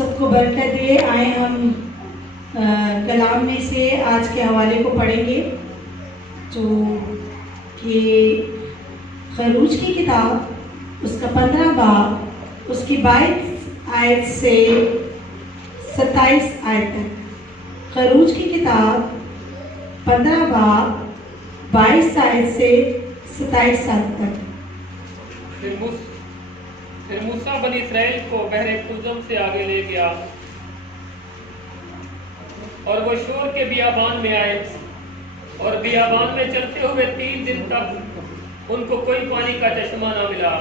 सबको बरकत दे। आए हम कलाम में से आज के हवाले को पढ़ेंगे, जो कि खरूज की किताब उसका 15 बाब उसकी 22 आयत से 27 आयत तक। खरूज की किताब 15 बाब 22 आयत से 27 आयत तक। फिर मूसा बनी इस्राएल को बहरे कुलजम से आगे ले गया और वो शोर के बियाबान में आए, और बियाबान में चलते हुए 3 दिन तक उनको कोई पानी का चश्मा ना मिला।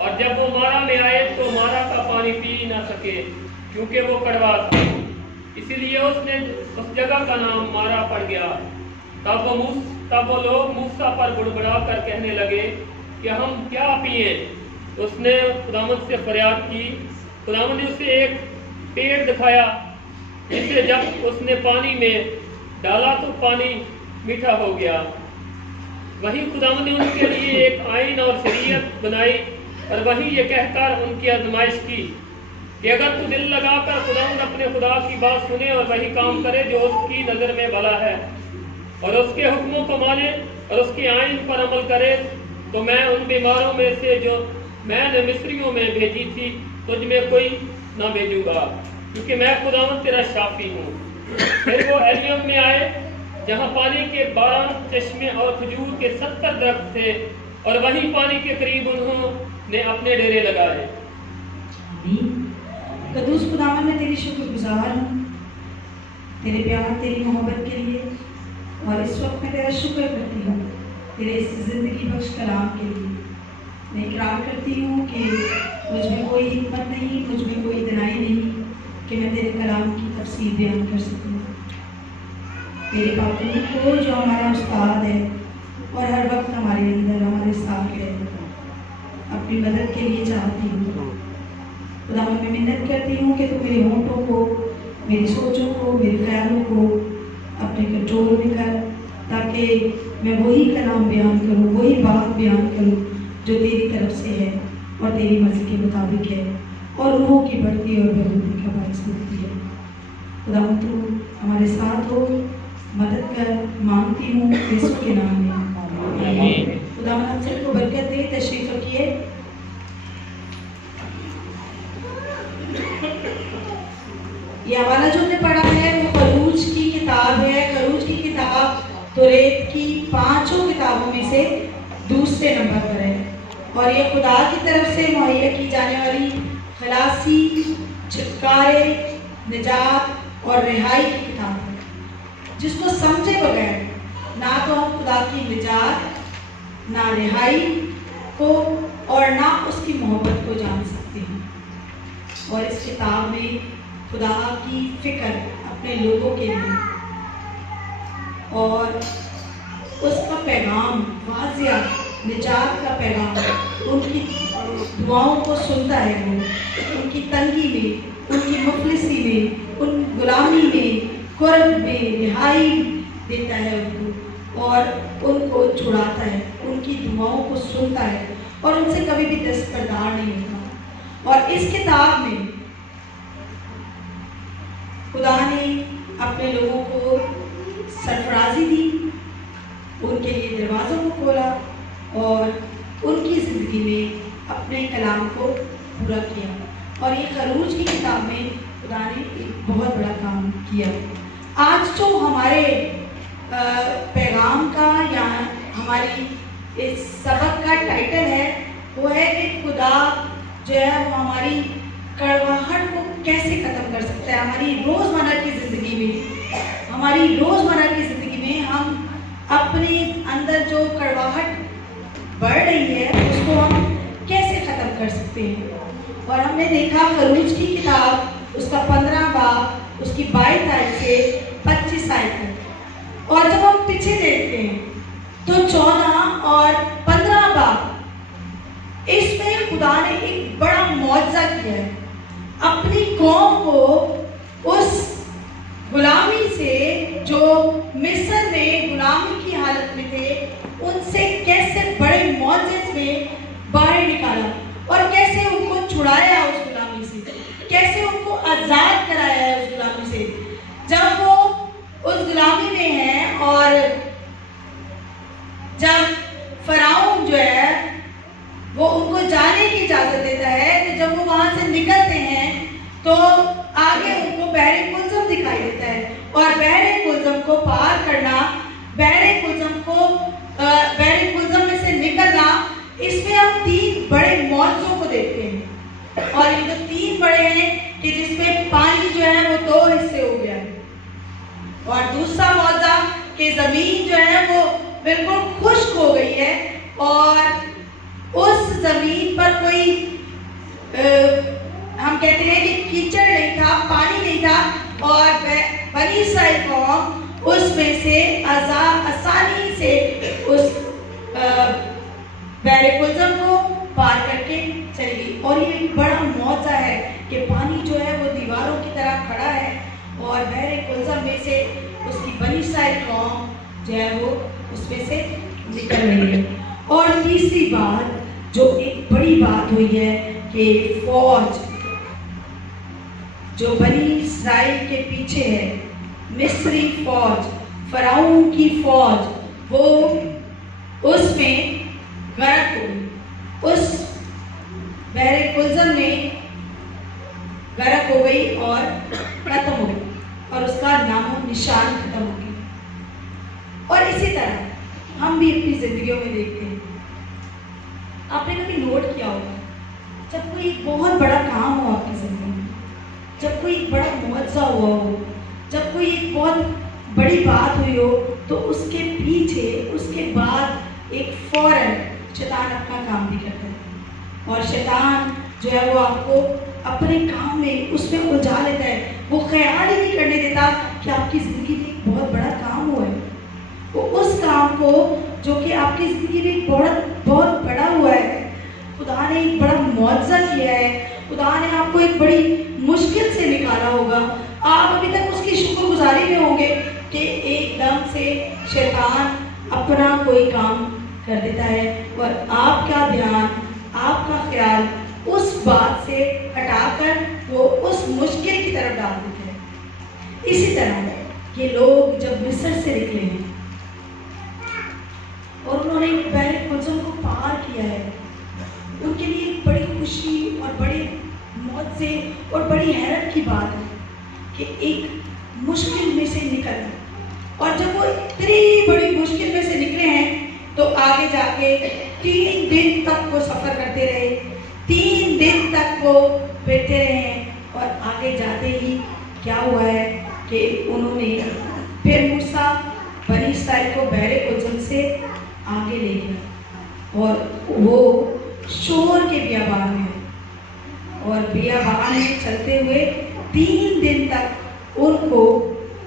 और जब वो मारा में आए तो मारा का पानी पी ना सके, क्योंकि वो कड़वा था, इसीलिए उसने उस जगह का नाम मारा पड़ गया। तब वो लोग मूसा पर बुड़बुड़ा कर कहने लगे कि हम क्या पिए। उसने खुदावंद से फरियाद की। खुदावंद ने उसे एक पेड़ दिखाया, जिसे जब उसने पानी में डाला तो पानी मीठा हो गया। वही खुदावंद ने उनके लिए एक आईन और शरीयत बनाई, और वही ये कहकर उनकी आजमाइश की कि अगर तू दिल लगाकर खुदावंद अपने खुदा की बात सुने और वही काम करे जो उसकी नज़र में भला है, और उसके हुक्मों को माने और उसके आईन पर अमल करे, तो मैं उन बीमारों में से जो मैंने मिस्रियों में भेजी थी तुझ में कोई ना भेजूंगा, क्योंकि मैं खुदावंद तेरा शाफी हूँ। फिर वो एलियम में आए, जहाँ पानी के 12 चश्मे और खजूर के 70 दरख्त थे, और वही पानी के करीब उन्होंने अपने डेरे लगाए। कदूस खुदावंद, मैं तेरी शुक्रगुजार हूँ तेरे प्यार तेरी मोहब्बत के लिए, और इस वक्त मैं तेरा शुक्र करती हूँ तेरे इस जिंदगी बख्श कलाम के लिए। मैं इकरार करती हूँ कि मुझ में कोई हिम्मत नहीं, मुझ में कोई दनाई नहीं कि मैं तेरे कलाम की तफसीर बयान कर सकूँ। तेरे पाकों को जो हमारा उस्ताद है और हर वक्त हमारे अंदर हमारे साथ है, अपनी मदद के लिए चाहती हूँ। खुदा मैं मिन्नत करती हूँ कि तू मेरे होंठों को, मेरी सोचों को, मेरे ख्यालों को अपने कंट्रोल में कर, ताकि मैं वही कलाम बयान करूँ, वही बात बयान करूँ जो तेरी तरफ से है और तेरी मर्जी के मुताबिक है, और रूहों की बढ़ती और बलूदी का बायस होती है। खुदा तू हमारे साथ हो, मदद कर, मांगती हूँ यीशु के नाम में। खुदा हम सबको बरकत दे। तशरीफ रखिए। ये हवाला जो हमने पढ़ा है वो खरूज की किताब है। खरूज की किताब तौरात की 5 किताबों में से दूसरे नंबर पर है, और ये खुदा की तरफ से मुहैया की जाने वाली खलासी, छुटकारे, निजात और रिहाई की किताब है, जिसको समझे बगैर ना तो हम खुदा की निजात, ना रिहाई को और ना उसकी मोहब्बत को जान सकते हैं। और इस किताब में खुदा की फिक्र अपने लोगों के लिए और उसका पैगाम, वाजिया निजात का पैगाम, उनकी दुआओं को सुनता है वो, उनकी तंगी में, उनकी मुफलिसी में, उन गुलामी में, कुर्ब में रिहाई देता है उनको, और उनको छुड़ाता है, उनकी दुआओं को सुनता है, और उनसे कभी भी दस्तबरदार नहीं होता। और इस किताब में खुदा ने अपने लोगों को सरफराजी दी, उनके लिए दरवाज़ों को खोला और उनकी ज़िंदगी में अपने कलाम को पूरा किया। और ये खरूज की किताब में खुदा ने एक बहुत बड़ा काम किया। आज जो हमारे पैगाम का या हमारी इस सबक का टाइटल है वो है कि खुदा जो है वो हमारी कड़वाहट को कैसे ख़त्म कर सकता है। हमारी रोज़मर्रा की ज़िंदगी में, हमारी रोज़मर्रा की ज़िंदगी में हम अपने अंदर जो कड़वाहट बढ़ रही है उसको हम कैसे ख़त्म कर सकते हैं। और हमने देखा खरूज की किताब उसका 15 बाब उसकी 22 आयत से 25 आयत तक। और जब हम पीछे देखते हैं तो 14 और 15 बाब इसमें खुदा ने एक बड़ा मौजज़ा किया है। अपनी कौम को उस गुलामी से, जो मिस्र में गुलामी की हालत में थे, उनसे कैसे बड़े मौजज़ में बाहर निकाला और कैसे उनको छुड़ाया उस गुलामी से, कैसे उनको आज़ाद कराया है उस गुलामी से। जब वो उस गुलामी में है और जब फराउन जो है वो उनको जाने की इजाज़त देता है, तो जब वो वहाँ से निकलते हैं तो आगे उनको बहरे कुल्ज़म दिखाई देता है। और बहरे कुल्ज़म को पार करना, बहरे कुल्ज़म में से निकलना, इसमें हम 3 बड़े मौजों को देखते हैं। और ये जो 3 बड़े हैं कि जिसमें पानी जो है वो 2 हिस्से हो गया है। और दूसरा मौजा कि ज़मीन जो है वो बिल्कुल खुश्क हो गई है और उस ज़मीन पर कोई हम कहते हैं कि कीचड़ नहीं था, पानी नहीं था, और बनी इस्राएल कौम उसमें से आसानी से उस बहरे कुल्ज़म को पार करके चली गई। और ये एक बड़ा मौजा है कि पानी जो है वो दीवारों की तरह खड़ा है और बहरे कुल्ज़म में से उसकी बनी इस्राएल कौम जो है वो उसमें से निकल रही है। और तीसरी बात जो एक बड़ी बात हुई है कि फौज जो बनी इस्राएल के पीछे है, मिस्री फौज, फराउन की फौज, वो उसमें गर्क हो गई, उस बहरे कुल्ज़म में गर्क हो गई और खत्म हो गई और उसका नामो निशान खत्म हो गया। और इसी तरह हम भी अपनी जिंदगियों में देखते हैं। आपने कभी नोट किया होगा, जब कोई बहुत बड़ा काम हो आपकी जिंदगी में, जब कोई एक बड़ा मुआवजा हुआ हो, जब कोई एक बहुत बड़ी बात हुई हो, तो उसके पीछे उसके बाद एक फौरन शैतान अपना काम भी करता है। और शैतान जो है वो आपको अपने काम में उसमें उलझा लेता है। वो ख्याल ही नहीं करने देता कि आपकी ज़िंदगी में एक बहुत बड़ा काम हुआ है। वो उस काम को जो कि आपकी ज़िंदगी में बहुत बड़ा हुआ है, खुदा ने एक बड़ा मुआवजा किया है, खुदा ने आपको एक बड़ी मुश्किल से निकाला होगा, आप अभी तक उसकी शुक्रगुजारी में होंगे कि एकदम से शैतान अपना कोई काम कर देता है और आपका ध्यान, आपका ख्याल उस बात से हटाकर वो उस मुश्किल की तरफ डाल देता है। इसी तरह ये लोग जब मिस्र से निकले हैं और उन्होंने बहरे कुल्ज़म को पार किया है, उनके लिए एक बड़ी खुशी और बड़ी मौत से और बड़ी हैरत की बात है कि एक मुश्किल में से निकलना। और जब वो इतनी बड़ी मुश्किल में से निकले हैं तो आगे जाके 3 दिन तक वो सफ़र करते रहे, 3 दिन तक वो बैठे रहे। और आगे जाते ही क्या हुआ है कि उन्होंने फिर मूसा बनी इस्राएल को बहरे कुल्ज़म से आगे ले गया और वो शोर के बियाबान में, और बियाबान में चलते हुए 3 दिन तक उनको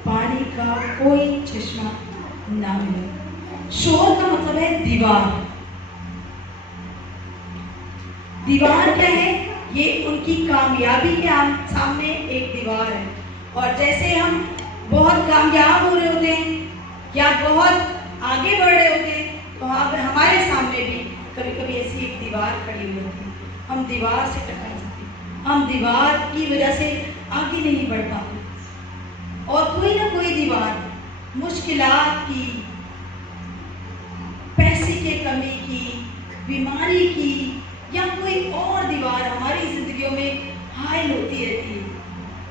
पानी का कोई चश्मा ना मिला। शोर का मतलब है दीवार। दीवार क्या है? ये उनकी कामयाबी के सामने एक दीवार है। और जैसे हम बहुत कामयाब हो रहे होते हैं या बहुत आगे बढ़ रहे होते हैं तो हमारे सामने भी कभी कभी ऐसी एक दीवार खड़ी हुई होती है। हम दीवार से टकरा जाते हैं, हम दीवार की वजह से आगे नहीं बढ़ पाते। और कोई ना कोई दीवार मुश्किलात की, पैसे के कमी की, बीमारी की या कोई और दीवार हमारी जिंदगियों में हायल होती रहती है।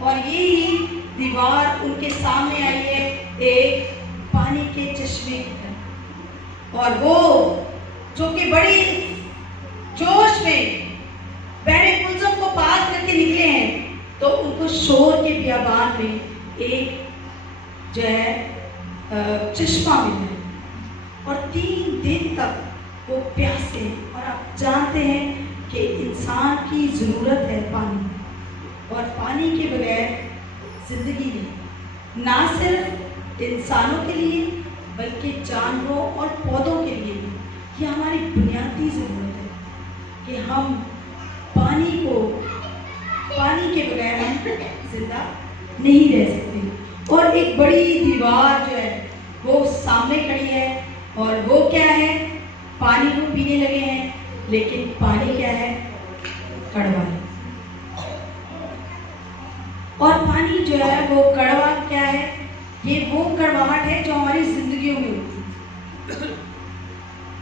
और यही दीवार उनके सामने आई है एक पानी के चश्मे की तरह। और वो जो कि बड़ी जोश में बहरे कुल्ज़म को पार करके निकले हैं तो उनको शोर के बियाबान में एक जो है चश्मा मिला है और 3 दिन तक वो प्यासे। और आप जानते हैं कि इंसान की ज़रूरत है पानी, और पानी के बगैर ज़िंदगी नहीं, ना सिर्फ इंसानों के लिए बल्कि जानवरों और पौधों के लिए भी। ये हमारी बुनियादी ज़रूरत है कि हम पानी के बगैर हम जिंदा नहीं रह सकते। और एक बड़ी दीवार जो है वो सामने खड़ी है और वो क्या है? पानी को पीने लगे हैं, लेकिन पानी क्या है? कड़वा है। जो है वो कड़वा क्या है, ये वो कड़वाहट है जो हमारी जिंदगियों में होती है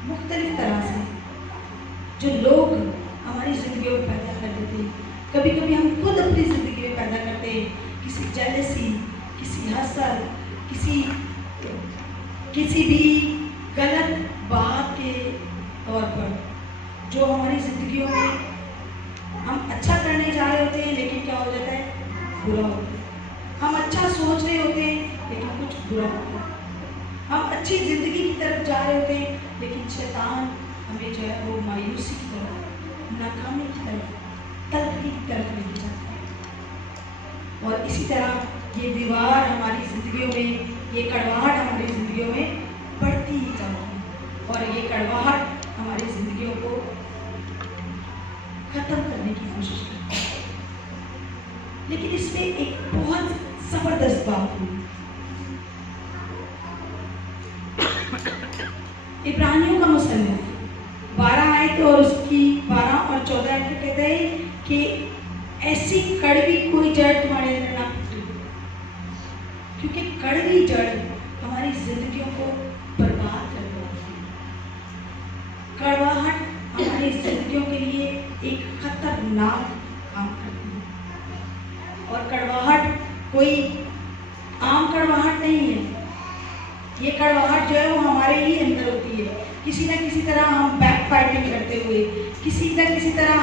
मुख्तलिफ तरह से, जो लोग हमारी जिंदगियों में पैदा कर देते हैं। कभी कभी हम खुद अपनी जिंदगी में पैदा करते हैं, किसी जेलसी, किसी हसद, किसी भी गलत बात के तौर पर, जो हमारी जिंदगियों में हम अच्छा करने जा रहे होते हैं लेकिन क्या हो जाता है, बुरा होता है। हम अच्छा सोच रहे होते हैं लेकिन कुछ बुरा होता है। हम अच्छी जिंदगी की तरफ जा रहे होते हैं लेकिन शैतान हमें जो है वो मायूसी की तरफ, नाकामी की तरफ, तलखी की तरफ लेके जाता है। और इसी तरह ये दीवार हमारी जिंदगियों में, ये कड़वाहट हमारी जिंदगियों में बढ़ती ही जाती है और ये कड़वाहट हमारी जिंदगियों को खत्म करने की कोशिश करती है। लेकिन इसमें एक बहुत जबरदस्त बात हुई। इब्रानियों का मुसन्निफ 12 आयत और उसकी 12 और 14 आयत में कहते हैं कि ऐसी कड़वी कोई जड़ तुम्हारे अंदर ना फूटे, क्योंकि कड़वी जड़ हमारी जिंदगियों को बर्बाद कर देती है। कड़वाहट हमारी जिंदगियों के लिए एक खतरनाक काम करती है। और कड़वाहट कोई आम कड़वाहट नहीं है। ये कड़वाहट जो है वो हमारे ही अंदर होती है। किसी न किसी तरह हम बैक फाइटिंग करते हुए, किसी न किसी तरह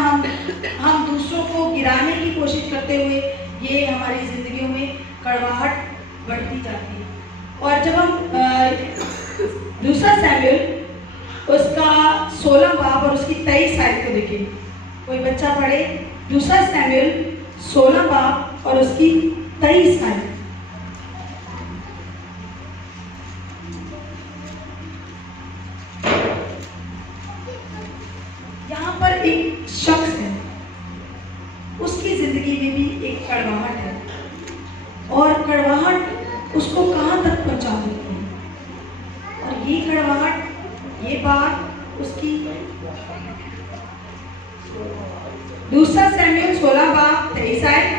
हम दूसरों को गिराने की कोशिश करते हुए ये हमारी जिंदगियों में कड़वाहट बढ़ती जाती है। और जब हम दूसरा सैमुएल उसका 16 बाब और उसकी 23 आयत को देखें, कोई बच्चा पढ़े दूसरा सैमुएल 16 बाब और उसकी 23 आयत। यहाँ पर एक शख्स है, उसकी जिंदगी में भी एक कड़वाहट है और कड़वाहट उसको कहाँ तक पहुँचा देती है। और ये कड़वाहट, ये बात उसकी दूसरा सैमुएल 16 बाब 23 आयत।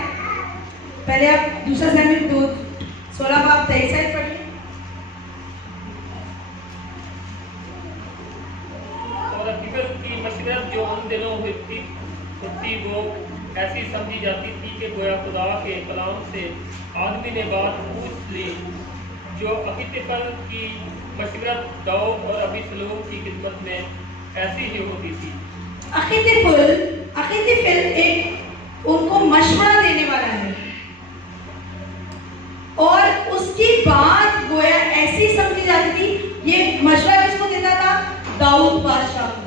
पहले आप दूसरा सैमुएल 16 बाब 23 आयत पढ़िए। और हकीकत की मशरत जो उन दिनों होती वो ऐसी समझी जाती थी कि गोया खुदा के कलाम से आदमी ने बात पूछ ली, जो अहीतोफेल की मशवरत दाऊद और अबीसलोम की खिदमत में ऐसी ही होती थी। अहीतोफेल एक उनको मशवरा देने वाला है और उसकी बात गोया ऐसी समझी जाती थी। ये मशवरा किसको देता था? दाऊद बादशाह को।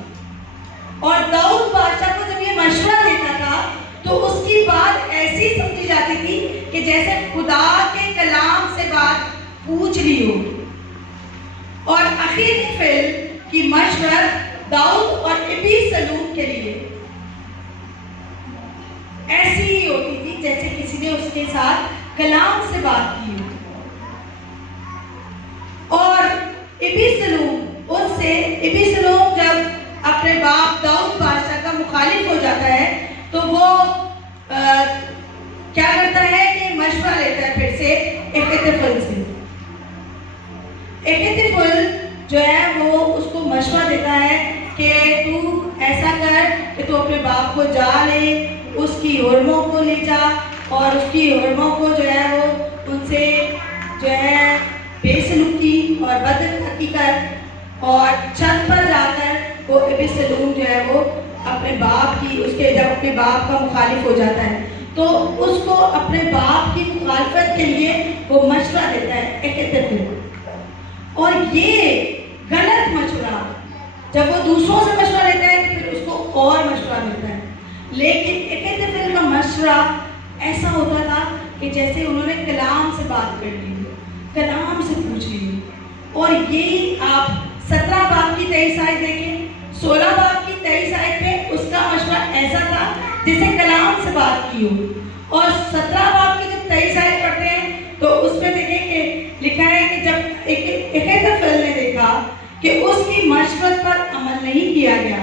और दाऊद बादशाह को जब ये मशवरा देता था तो उसकी बात ऐसी समझी जाती थी कि जैसे खुदा के कलाम से बात पूछ ली हो। और अहीतोफेल की मशवरत दाऊद और अबीसलोम के लिए ऐसी ही होती थी जैसे किसी ने उसके साथ कलाम से बात की हो। और अबीसलोम जब अपने बाप दाऊद बादशाह का मुखालिफ हो जाता है तो वो क्या करता है कि मशवरा लेता है फिर से अहीतोफेल से। अहीतोफेल जो है वो उसको मशवरा देता है कि तू ऐसा कर कि तू अपने बाप को जा ले, उसकी हुर्मों को ले जा और उसकी हुर्मों को जो है वो उनसे जो है बेसलूकी और बदअखलाकी कर, और छत पर जाकर वो अबीसलोम जो है वो अपने बाप की, उसके जब अपने बाप का मुखालिफ हो जाता है तो उसको अपने बाप की मुखालफत के लिए वो मशवरा देता है अहीतोफेल। और ये गलत मशवरा, जब वो दूसरों से मशवरा लेता है तो फिर उसको और मशवरा मिलता है। लेकिन अहीतोफेल का मशवरा ऐसा होता था कि जैसे उन्होंने कलाम से बात कर ली, कलाम से पूछ ली। और यही आप 17 बाब की 23 आयत देखें, 16 बाब की 23 आयत में उसका मशवरा ऐसा था जैसे कलाम से बात की हो। और 17 बाब की जब 23 आयत पढ़ते हैं तो उसमें देखें कि लिखा है कि जब अहीतोफेल ने देखा कि उसकी मशवरत पर अमल नहीं किया गया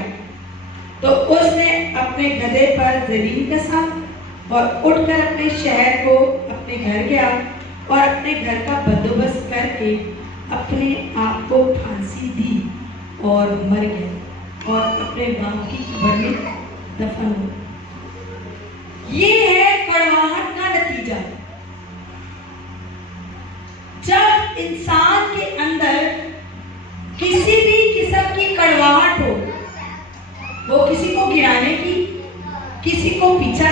तो उसने अपने गधे पर जमीन कसा और उठकर अपने शहर को अपने घर गया और अपने घर का बंदोबस्त करके अपने आप को फांसी दी और मर गया और अपने बाप की कब्र में दफन हो। ये है कड़वाहट का नतीजा। जब इंसान के अंदर किसी भी किस्म की कड़वाहट हो, वो किसी को गिराने की, किसी को पीछा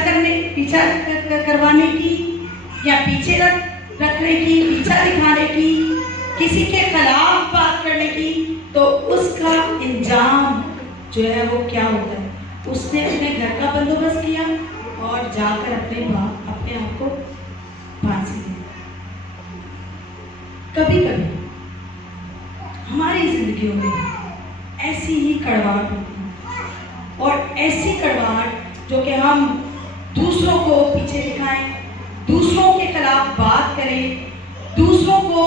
करवाने की या पीछे रखने की, पीछा दिखाने की, किसी के खिलाफ बात करने की, तो उसका इंजाम जो है वो क्या होता है? उसने अपने घर का बंदोबस्त किया और जाकर अपने आप को फांसी दी। कभी कभी हमारी जिंदगियों में ऐसी ही कड़वाहट होती है और ऐसी कड़वाहट जो कि हम दूसरों को पीछे दिखाएं, दूसरों के खिलाफ बात करें, दूसरों को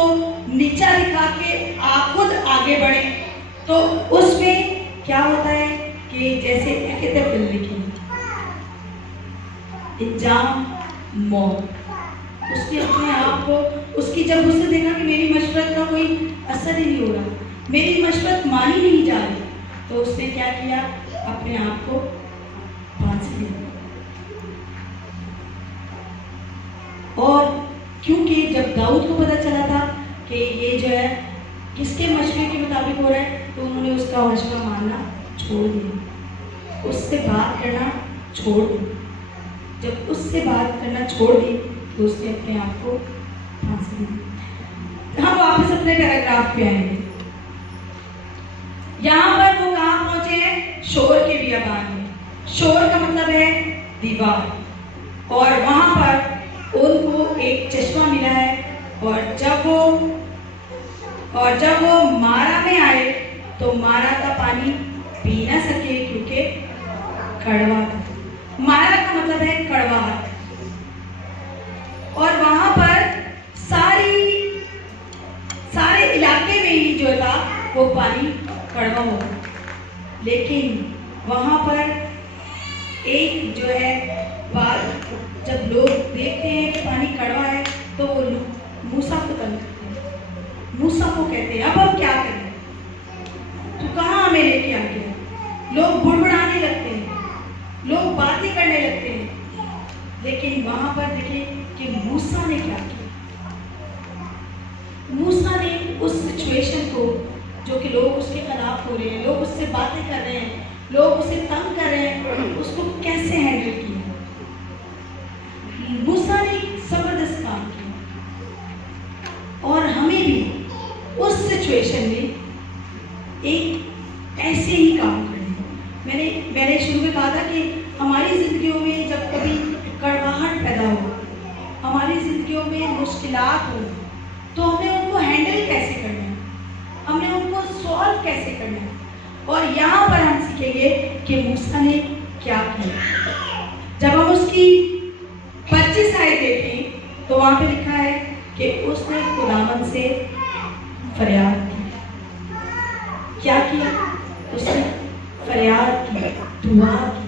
नीचा दिखा के खुद आगे बढ़े, तो उसमें क्या होता है कि जैसे कहते फिल्म लिखी, इंजाम मौत। उसने अपने आप को, उसकी जब उसने देखा कि मेरी मशवरत का कोई असर ही नहीं हो रहा, मेरी मशवरत मानी नहीं जा रही, तो उसने क्या किया? अपने आप को फांसी दी। और क्योंकि जब दाऊद को पता चला था कि ये जो है किसके मशवरे के मुताबिक हो रहा है, तो उन्होंने उसका मशवरा मानना छोड़ दिया, उससे बात करना छोड़ दी। जब उससे बात करना छोड़ दी तो उसने अपने आप को फांसी दी। हम वापस अपने पैराग्राफ पे आएंगे। यहाँ पर वो कहाँ पहुंचे हैं? शोर के बियाबान में। शोर का मतलब है दीवार, और वहां पर उनको एक चश्मा मिला है, और जब वो मारा में आए तो मारा का पानी पी ना सके क्योंकि कड़वा था। मारा का मतलब है कड़वाहट, और वहां पर सारे इलाके में ही जो था वो पानी कड़वा हो। लेकिन वहां पर एक जो है बात, जब लोग देखते हैं कि पानी कड़वा है तो वो मूसा को तंग करते हैं। मूसा को कहते हैं अब हम क्या करें, तू कहाँ हमें लेके आ गया? लोग बुड़बुड़ाने लगते हैं, लोग बातें करने लगते हैं। लेकिन वहां पर देखिए कि मूसा ने क्या किया। मूसा ने उस सिचुएशन को, जो कि लोग उसके खिलाफ हो रहे हैं, लोग उससे बातें कर रहे हैं, लोग उसे तंग कर रहे हैं, उसको कैसे हैंडल किया? मूसा ने जबरदस्त काम किया। और हमें भी उस सिचुएशन में एक ऐसे ही काम करना। मैंने शुरू में कहा था कि हमारी जिंदगियों में जब कभी कड़वाहट पैदा हो, हमारी जिंदगियों में मुश्किलात हो, तो हमें उनको हैंडल कैसे करना है, हमें उनको सॉल्व कैसे करना है। और यहाँ पर हम सीखेंगे कि मूसा ने क्या किया। जब हम उसकी 25 आयत देखें तो वहाँ पे लिखा है कि उसने खुदावंद से फरियाद की। क्या किया? उसने फरियाद की, दुआ की,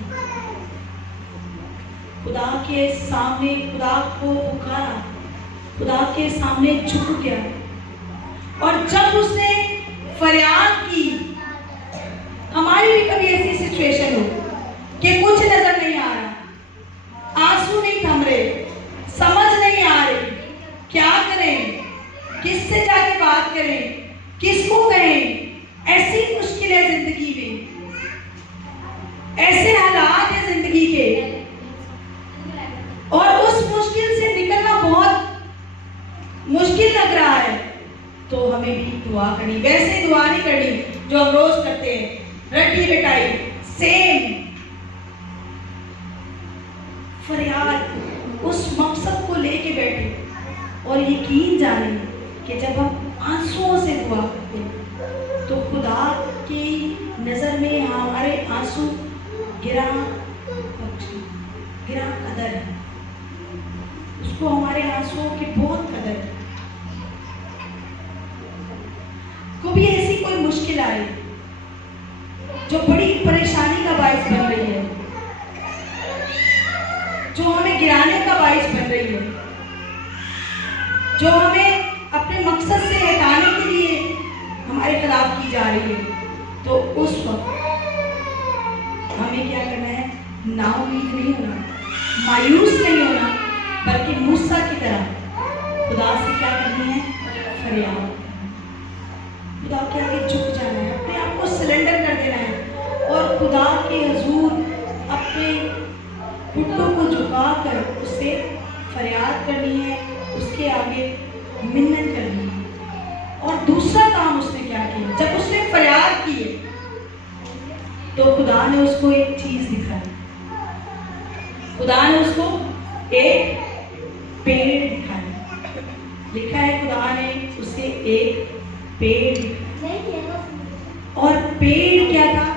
खुदा के सामने खुदा को पुकारा, खुदा के सामने झुक गया। और जब उसने फरियाद की, हमारी भी कभी ऐसी सिचुएशन हो कि कुछ नजर नहीं आ रहा, आंसू नहीं थम रहे, समझ नहीं आ रही, क्या करें, किससे जाके बात करें, किसको कहें। ऐसी मुश्किल है जिंदगी में, ऐसे हालात है जिंदगी के, और उस मुश्किल से निकलना बहुत मुश्किल लग रहा है, तो हमें भी दुआ करनी। वैसे दुआ नहीं करनी जो हम रोज करते हैं, रटी बिटाई सेम फरियाद, उस मकसद को लेके बैठे और यकीन जाने कि जब हम आंसुओं से दुआ करते हैं तो खुदा की नज़र में हमारे आंसू गिरा कदर है, उसको हमारे आंसुओं की बहुत कदर है। कभी ऐसी कोई मुश्किल आई जो बड़ी परेशानी का बायस बन रही है, जो हमें गिराने का बाइस बन रही है, जो हमें अपने मकसद से हटाने के लिए हमारे खिलाफ की जा रही है, तो उस वक्त हमें क्या करना है? नाउम्मीद नहीं होना, मायूस नहीं होना, बल्कि मूसा की तरह खुदा से क्या करनी है? फरियाद। खुदा के आगे झुक जाना है, अपने आप को सिलेंडर कर देना है और खुदा के हुजूर अपने घुटनों को झुकाकर उससे फरियाद करनी है, उसके आगे मिन्नत करनी है। और दूसरा काम उसने क्या किया? जब उसने फरियाद की तो खुदा ने उसको एक चीज दिखाई। खुदा ने उसको एक पेड़ दिखाया। लिखा है खुदा ने उसे एक पेड़ दिखाया। और पेड़ क्या था?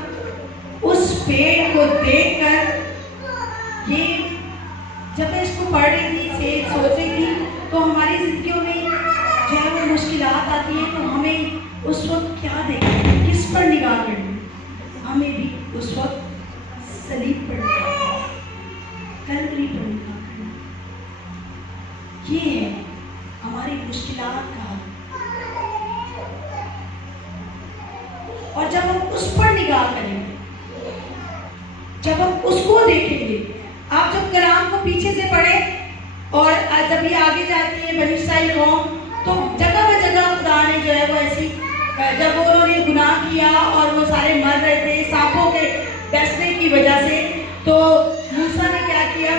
उस पेड़ को देखकर, ये जब मैं इसको पढ़ रही थी, सोच रही थी, तो हमारी जिंदगियों में जो है वो मुश्किलात आती हैं, तो हमें उस वक्त क्या देखना, किस पर निगाह करनी? हमें भी उस वक्त सलीब पर निगाह करना, कलवरी पर निगाह करना। ये है हमारी मुश्किलात का हल। और जब हम उस पर निगाह करेंगे, जब हम उसको देखेंगे, आप जब कलाम को पीछे से पढ़ें और जब ये आगे जाती है बनी इस्राएल कौम, तो जगह जगह खुदा ने जो है वो ऐसी, जब उन्होंने गुनाह किया और वो सारे मर रहे थे सांपों के डसने की वजह से, तो मूसा ने क्या किया?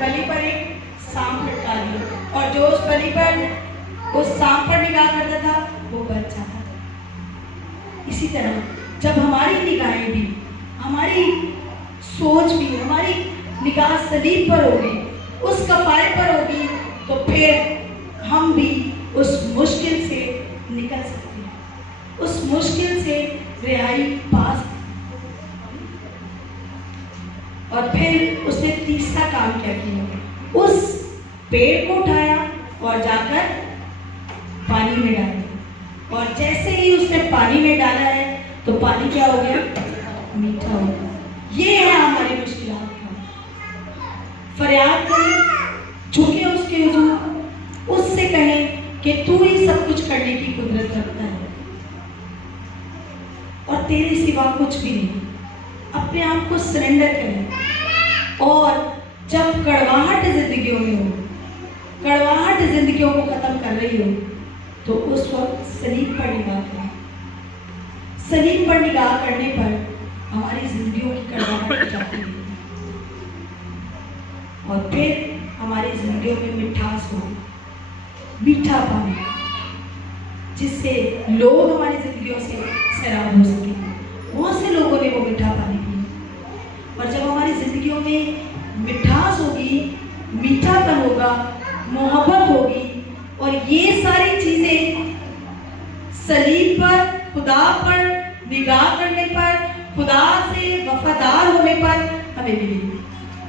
बलि पर एक सांप लटका दिया, और जो उस बलि पर, उस सांप पर निगाह करता था वो बच जाता था। इसी तरह जब हमारी निगाहें भी, हमारी सोच भी, हमारी निगाह सलीब पर होगी, उस कफारे पर होगी, तो फिर हम भी उस मुश्किल से निकल सकते हैं, उस मुश्किल से रिहाई पा सकते हैं। और फिर उसने तीसरा काम क्या किया? उस पेड़ को उठाया और जाकर पानी में डाला, और जैसे ही उसने पानी में डाला है तो पानी क्या हो गया? मीठा हो गया। ये है हमारी मुश्किलात का। फरियाद करें, झुके उसके हुजूर, उससे कहें कि तू ही सब कुछ करने की कुदरत रखता है और तेरे सिवा कुछ भी नहीं। अपने आप को सरेंडर करें। और जब कड़वाहट जिंदगियों में हो, कड़वाहट जिंदगियों को खत्म कर रही हो, तो उस वक्त सलीब पर निगाह करें। सलीब पर निगाह करने पर हमारी जिंदगियों की कड़वाहट जाती है और फिर हमारी जिंदगियों में मिठास हो, मीठा पानी, जिससे लोग हमारी जिंदगियों से सैराब हो सके। बहुत से लोगों ने वो मीठा पानी पिया। और जब हमारी जिंदगियों में मिठास होगी, मीठापन होगा, मोहब्बत होगी, और ये सारी चीजें सलीब पर, खुदा पर निगाह करने पर, खुदा से वफादार होने पर हमें मिलेगी।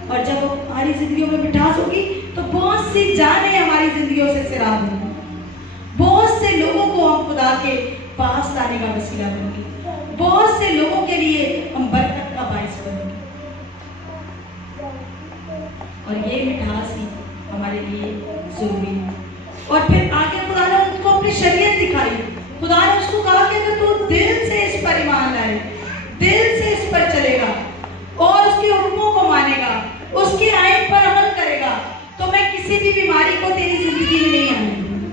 और जब हमारी जिंदगियों में मिठास होगी तो बहुत सी जानें हमारी जिंदगियों से सैराब होंगी, बहुत से लोगों को हम खुदा के पास लाने का वसीला बनेंगे, बहुत से लोगों के लिए हम बरकत का बाइस बनेंगे। और ये मिठास ही हमारे लिए जरूरी है। और फिर आगे खुदा ने उसको अपनी शरीयत दिखाई। खुदा ने उसको कहा कि अगर तू दिल से इस पर ईमान लाए, दिल से इस पर चलेगा और उसके हुक्मों को मानेगा, उसके आयत पर अमल करेगा, तो मैं किसी भी बीमारी को तेरी जिंदगी में नहीं आने दूंगा।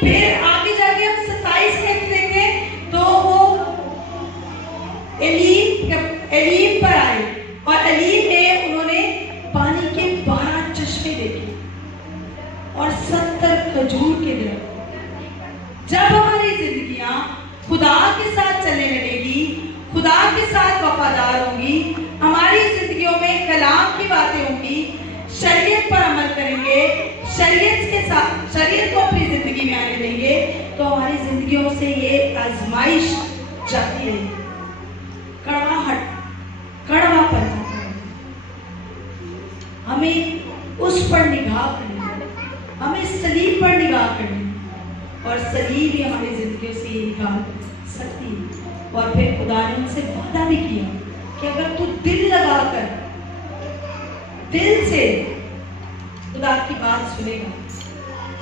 फिर आगे जाके हम 27 में देखें तो वो एलीम पर आए और एलीम में उन्होंने पानी के 12 चश्मे देखे और 70 खजूर के दरख्त। जब हमारी जिंदगियां खुदा के साथ चलने लगेगी, खुदा के साथ वफादार होंगी, हमारी जिंदगियों में कलाम की बातें होंगी, शरीयत पर अमल करेंगे, शरीयत के साथ शरीयत को अपनी जिंदगी में आने देंगे, तो हमारी जिंदगियों से ये आजमाइश जाती रहेगी, कड़वाहट, कड़वापन जाता है। हमें उस पर निगाह करनी है, हमें सलीब पर निगाह करनी है, और सलीब ही हमारी जिंदगियों से ये निकाल सकती है। और फिर खुदा ने उनसे वादा भी किया कि अगर तू दिल लगाकर दिल से खुदा की बात सुनेगा,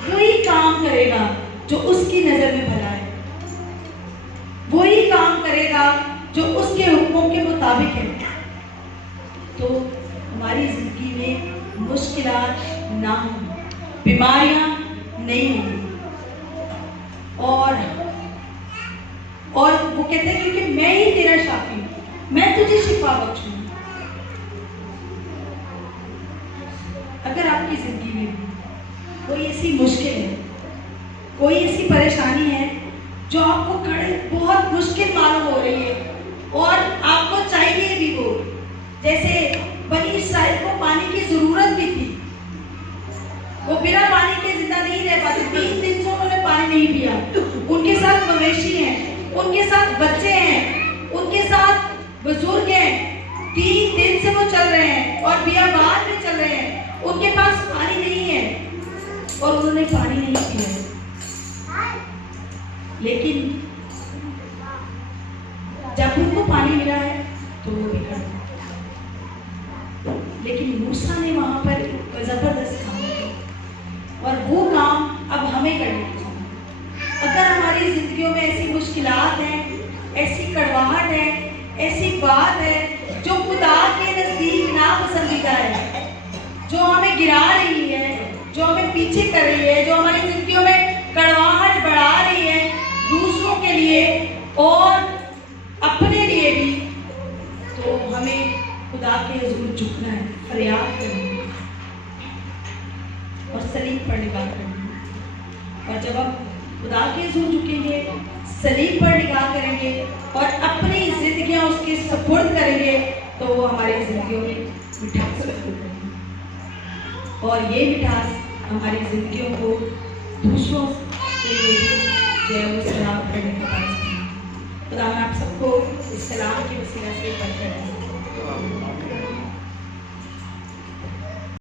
वही काम करेगा जो उसकी नजर में भला है, वही काम करेगा जो उसके हुक्मों के मुताबिक है। तो हमारी जिंदगी में मुश्किलात ना हो, बीमारियां नहीं होंगी। और वो कहते हैं क्योंकि मैं ही तेरा शाफी हूं, मैं तुझे शिफा बख्शूंगा। अगर आपकी जिंदगी में कोई ऐसी मुश्किल है, कोई ऐसी परेशानी है जो आपको बहुत मुश्किल मालूम हो रही है और आपको चाहिए भी वो, जैसे बनी इस्राइल को पानी की जरूरत भी थी, वो बिना पानी के जिंदा नहीं रह पाते, 3 दिन से उन्होंने पानी नहीं पिया। उनके साथ मवेशी हैं, उनके साथ बच्चे हैं, उनके साथ बुजुर्ग हैं, 3 दिन से वो चल रहे हैं और बियाबान में चल रहे हैं, उनके पास पानी नहीं है और उन्होंने पानी नहीं पिया। लेकिन जब उनको पानी मिला है तो वो भी कर, लेकिन मूसा ने वहां पर जबरदस्त काम किया और वो काम अब हमें करने की चाहिए। अगर हमारी जिंदगियों में ऐसी मुश्किलात हैं, ऐसी कड़वाहट है, ऐसी बात है जो खुदा के नजदीक नापसंदीदा है, जो हमें गिरा रही है, जो हमें पीछे कर रही है, जो हमारी जिंदगियों में कड़वाहट बढ़ा रही है, दूसरों के लिए और अपने लिए भी, तो हमें खुदा के हुजूर झुकना है, फरियाद करनी है और सलीब पर निगाह करनी है। और जब हम खुदा के हुजूर झुकेंगे, सलीब पर निगाह करेंगे और अपनी जिंदगियां उसके सुपुर्द करेंगे, तो वो हमारी जिंदगियों में मिठास करेंगे और ये मिठास हमारी जिंदगियों को दूसरों के लिए जो है वो सलाम करने का बात है। खुदा आप सबको इस सलाम की वसीला से